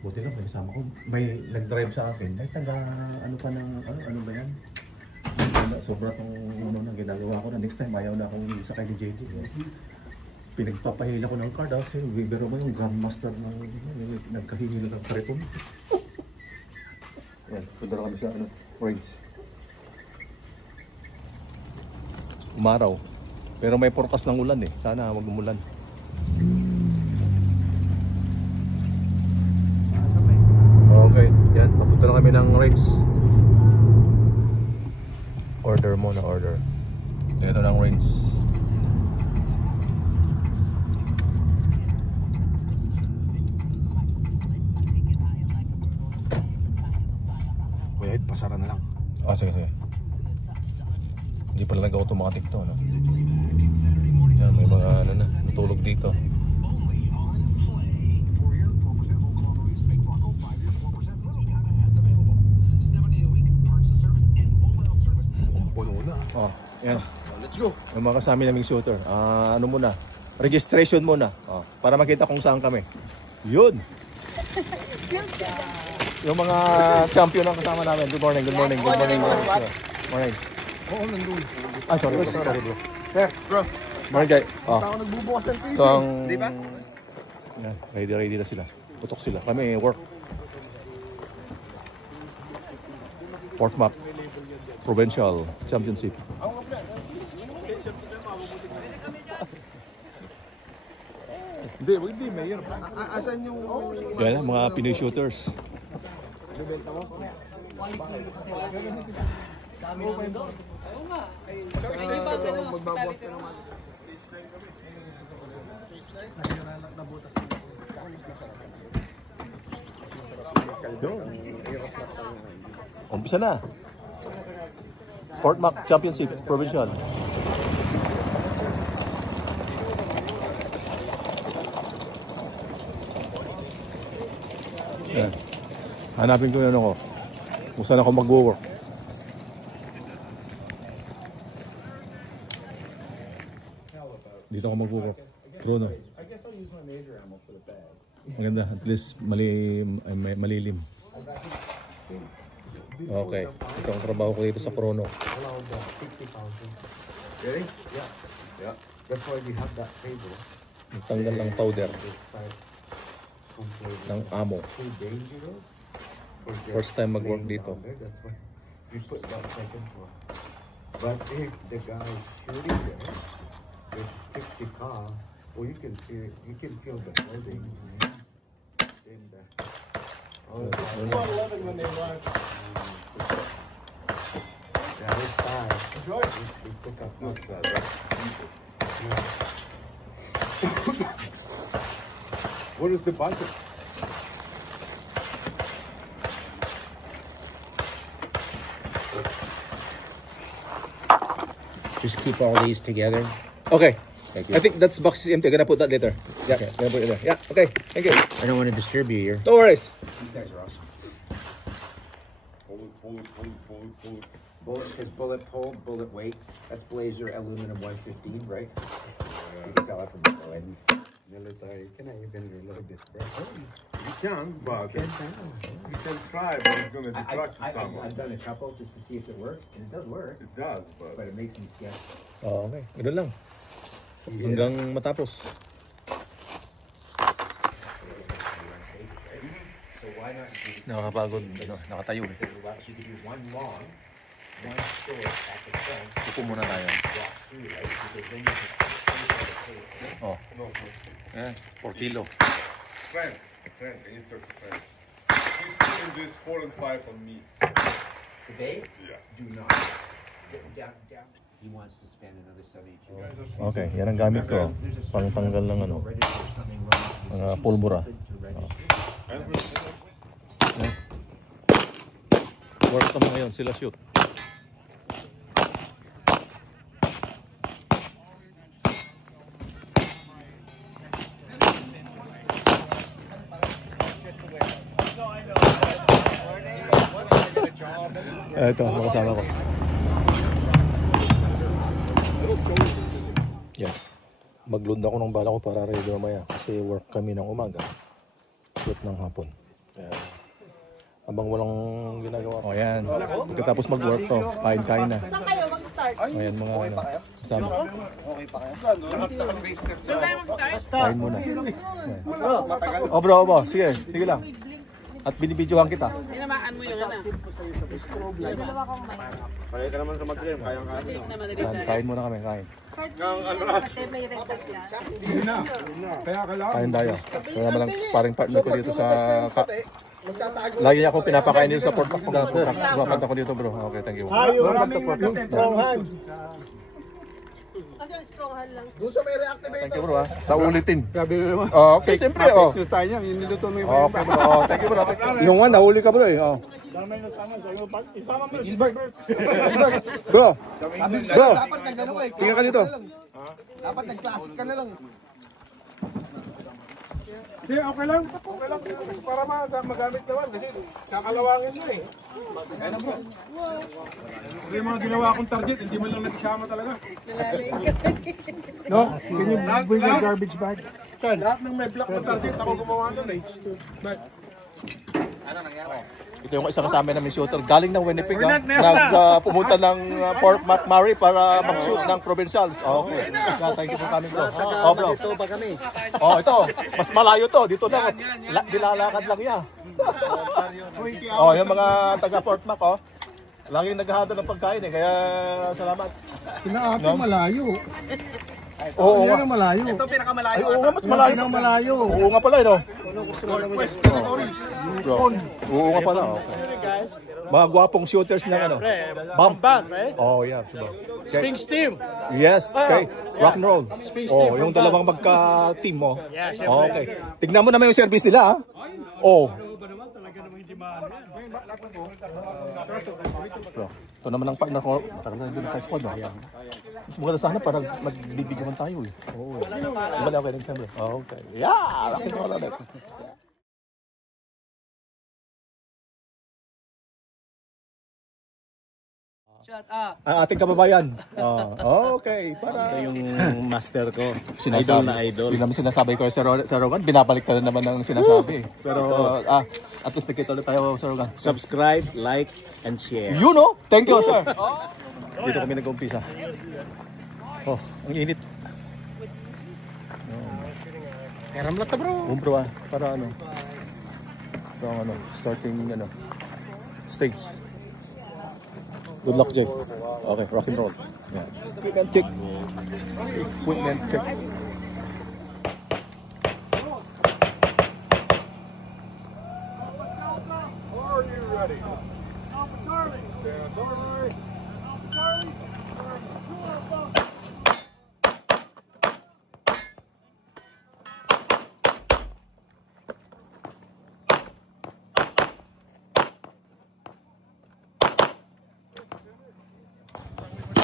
Buti lang, may kasama ko. May nag-drive sa akin. May taga, ano pa ng, ano ba yan? Sobra tong ano na ginagawa ko na. Next time, ayaw na akong sakay ni JJ. Pinagpapahila ko ng card. Kasi bibero mo yung grandmaster ng nagkahihila ng kariton. Yan, punta na kami sa range. Umaraw. Pero may forecast ng ulan eh. Sana wag umulan. Okay, yan. Papunta na kami ng range. Order muna, order. Ito ng range. Kuya, pasara na lang. Ah, sige, sige. Hindi pala nag-automatic to, no? Yan, may mga ano na, natulog dito. Puno na. Oh, yan. Let's go. Yung mga kasama naming shooter. Ano muna? Registration muna. Oh, para makita kung saan kami. Yun! Yung mga champion ang kasama namin. Good morning, good morning, good morning. Good morning. Oo, nandun. Ah, sorry bro. Bro. Morning, guy. Oh. Ako nagbubukas ng TV. So, Di ba? Yan, ready na sila. Putok sila. Kami work. Fourth map. Provincial Championship. Hindi, mayor. Asan yung... Yan, mga Pinoy shooters. Bibenta mo? Magbabawas ka naman. Umpisa na. Fourth map Championship Provincial. Yan. Hanapin ko yung ano ko. Kung saan ako mag-work. Dito ako mag-work. Chrono. Maganda. At least malilim. Okay. Ito ang trabaho ko dito sa Chrono. Ready? Yeah. That's why we have that table. Tanggal ng powder. Ng amo. First time mag-work dito. That's why we put that second one. But if the guy is shooting there with 50 cal, well, you can feel the welding in the. Oh, when they run. Yeah, this side. We took up much better. What is the budget? Just keep all these together. Okay. Thank you. I think that's box is empty. I'm gonna put that later. Yeah, Okay. gonna put it there. Yeah, okay. Thank you. I don't want to disturb you here. No worries. You guys are awesome. Bullet. Bullet is bullet pull, bullet weight. That's Blazer aluminum 115, right? You can tell that from the head. Military, can I even load this breath? You can, but Can you can try, but it's gonna detract you somehow. I've done a couple just to see if it works, and it does work, It does, but but it makes me skeptical. Oh, okay. Ganun lang. Hanggang matapos. So why not do Nakakapagod. Nakatayo. you could do one long, one short at the front, Upo muna tayo. walk through, right? Because then you can Oh. Ayan, 4 kilo. strength, I need to strength. He's putting this 4 and 5 on me. today, Yeah. do not. Down. He wants to spend another 72 You guys are Okay, yan ang gamit ko. Pangtanggal ng ano, register something wrong. mga pulbura. Work kami ngayon, sila shoot. Ito, makasama ko. Yan. Maglunda ako ng bala ko para ready mamaya kasi work kami ng umaga. Shoot ng hapon. Ayan. Habang walang ginagawa. O yan. Pagkatapos mag-work to, kain-kain na. Saan kayo mag-start? Ayan mga ano. Kasama. Okay pa kayo? Saan tayo mag-start? Kain muna. Oh bro, bro. Sige, sige lang. At binibidyohan kita. Tinamaan mo yung ano. Dalawa kong may. Kaya ka naman sa Madrid, kaya ka Madrid na Madrid Ayan, na. kain muna kami, kain. Kasi may regtas yan. Kain tayo. Kaya naman ang paring partner ko dito sa... Lagi niya akong pinapakain dito sa Port Mac. Pagkapunta ko dito bro. Okay, thank you. Maraming strong hand. Kasi strong hand lang. Doon sa may reactivator. Thank you bro ha. Sa ulitin. Sabi mo naman. Okay, siyempre oh. Gusto tayo niya, iniluto mo yung Okay bro. Oh, thank you bro. Yung one, nahuli ka bro eh. Oh. Gilbert. Bro. Bro. Dapat nagano eh. Tingnan ka dito. Dapat nag-classic ka na lang. Hindi, okay lang. Okay lang. Para magamit naman kasi kakalawangin mo eh. Kaya na bro. Kasi yung mga ginawa kong target, hindi mo lang nagsama talaga. No? Can you bring your garbage bag? Lahat ng may block na target ako gumawa nun eh. Ito yung isang kasama namin shooter. Galing ng Winnipeg. Pumunta ng Port McMurray para mag-shoot ng provincials. Okay. Yeah, thank you for coming bro. Oh bro. Ito ba kami? Oh ito. Mas malayo to. Dito lang. Dilalakad lang yan. Oh, yung mga taga Port Mac oh. Laging naghahanda ng pagkain eh. Kaya salamat. Pinaate malayo. Oo nga. Yan ang malayo. Ito pinakamalayo. Ay, oo nga, mas malayo. Yan ang malayo. Oo nga pala, no? West territories. Bro. Oo nga pala, okay. Mga gwapong shooters ng ano? Bump. Oh, yeah, sure. Springs team. Yes, okay. Rock and roll. Oh, yung dalawang magka-team mo. Oh, okay. Tignan mo naman yung service nila, ha? Oh. Bro, ito naman ang partner ko. Matagal na din tayo squad, ha? Mas maganda sana parang magbibigyan tayo, eh. Oo. Ibalik ako next time, bro. Okay. Yeah! Rock and roll ulit. Ang ating kababayan. Okay, para Ito yung master ko. sinasabi. Idol na idol. Yung naman sinasabi ko Sir Rogan, binabalik ka na naman ng sinasabi. Pero at least nakita ulit tayo Sir Rogan. Subscribe, like, and share. You know? Thank you, sir. Dito kami nag-umpisa. Oh, ang init. Karam lang bro. Bro, para ano? Para ano, starting ano, stage. Good luck, Jake. Okay, rock and roll. Yeah. Equipment check. Equipment check. Are you ready? Stand by.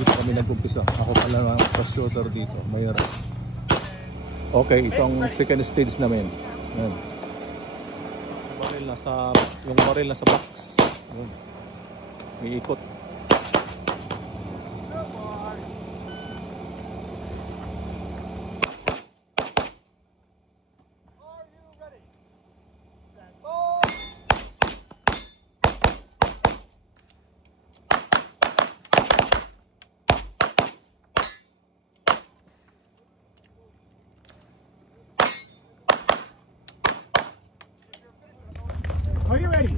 Dito kami nag-umpisa. Ako pala ang shooter dito. Mayroon. Okay, itong second stage namin. Yan. Yung baril nasa box. Yan. May ikot. Are you ready?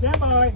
Stand by.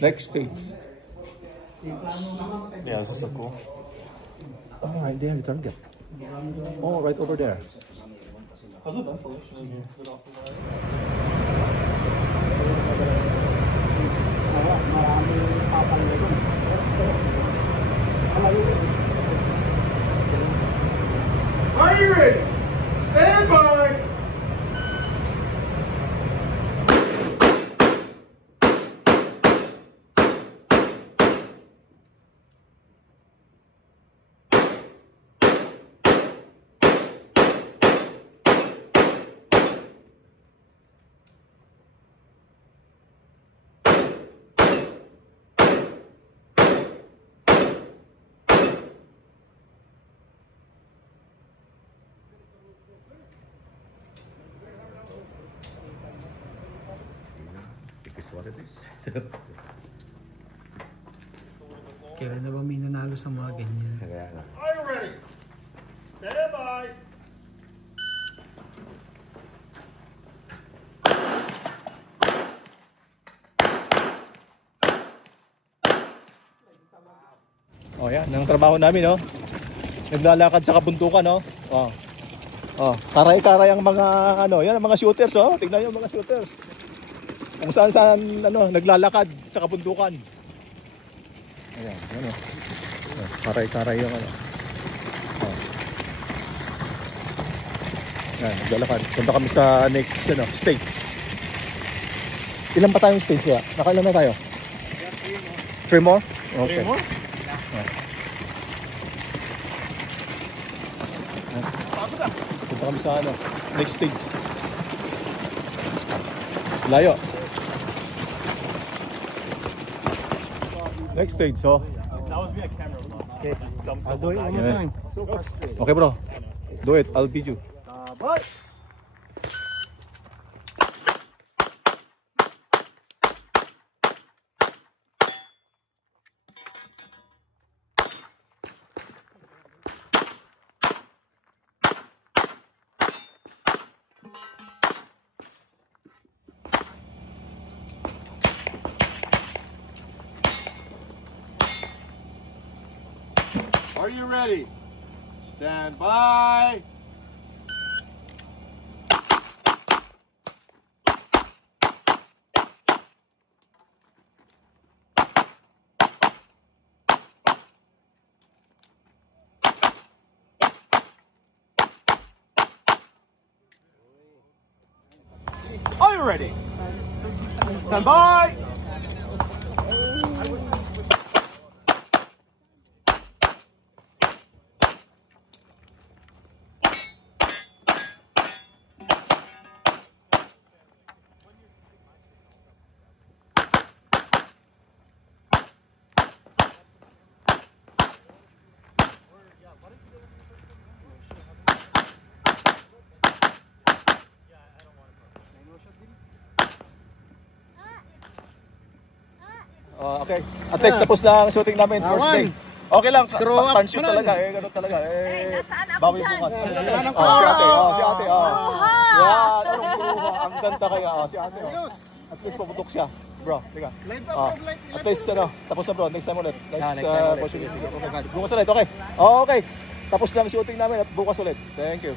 Next stage. Yeah, this is so cool. Oh, right there, the target. Oh, right over there. Are you ready? Stand by. at this. Kailan na ba may nanalo sa mga ganyan? Kaya nga. Are you ready? Stand by. Oh, yan. Ang trabaho namin, no? Naglalakad sa kabundukan, no? Oh. Oh, karay-karay ang mga, ano, yan ang mga shooters, oh. Tignan nyo ang mga shooters. Kung saan-saan, ano, naglalakad sa kabundukan. Ayan, ano. Oh, karay-karay yung, ano. Oh. Yan, naglalakad. Punta kami sa next, ano, stage. Ilan pa tayong stage kaya? Nakailan na tayo? 3 more? Okay. 3 more? Punta kami sa ano, next stage. Layo. Next stage, so. Okay, I'll do it one more Yeah. time. So frustrated. Okay bro, do it, I'll beat you. Are you ready? Stand by. Are you ready? Stand by! Okay. At least tapos na ang shooting namin first day. Okay lang, pan-shoot talaga eh, ganun talaga eh. Bawi bukas. Si ate, si ate. Yan, anong kuha? Ang ganda kaya, si ate. At least paputok siya. Bro, teka. At least ano, tapos na bro, next time ulit. Next opportunity. Bukas ulit, okay. Okay. Tapos na ang shooting namin at bukas ulit. Thank you.